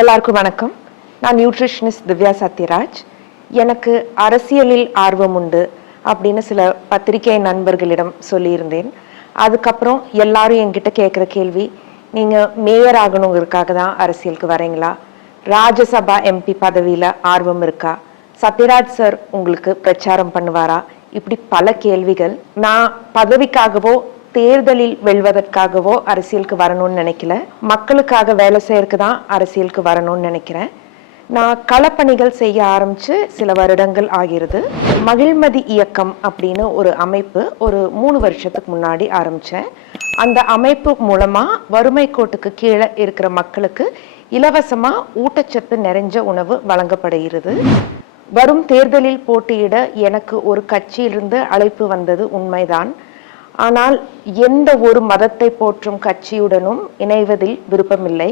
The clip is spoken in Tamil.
எல்லாருக்கும் வணக்கம். நான் நியூட்ரிஷனிஸ்ட் திவ்யா சத்யராஜ். எனக்கு அரசியலில் ஆர்வம் உண்டு அப்படின்னு சில பத்திரிகை நண்பர்களிடம் சொல்லியிருந்தேன். அதுக்கப்புறம் எல்லாரும் என்கிட்ட கேட்குற கேள்வி, நீங்கள் மேயர் ஆகணுங்கிறதுக்காக தான் அரசியலுக்கு வரீங்களா? ராஜ்யசபா எம்பி பதவியில் ஆர்வம் இருக்கா? சத்யராஜ் சார் உங்களுக்கு பிரச்சாரம் பண்ணுவாரா? இப்படி பல கேள்விகள். நான் பதவிக்காகவோ தேர்தலில் வெல்வதற்காகவோ அரசியலுக்கு வரணும்னு நினைக்கல. மக்களுக்காக வேலை செய்யறதுக்கு தான் அரசியலுக்கு வரணும்னு நினைக்கிறேன். நான் களப்பணிகள் செய்ய ஆரம்பிச்சு சில வருடங்கள் ஆகிறது. மகிழ்மதி இயக்கம் அப்படின்னு ஒரு அமைப்பு ஒரு 3 வருஷத்துக்கு முன்னாடி ஆரம்பிச்சேன். அந்த அமைப்பு மூலமா வறுமை கோட்டுக்கு கீழே இருக்கிற மக்களுக்கு இலவசமா ஊட்டச்சத்து நிறைஞ்ச உணவு வழங்கப்படுகிறது. வரும் தேர்தலில் போட்டியிட எனக்கு ஒரு கட்சியிலிருந்து அழைப்பு வந்தது உண்மைதான். ஆனால் எந்த ஒரு மதத்தை போற்றும் கட்சியுடனும் இணைவதில் விருப்பமில்லை.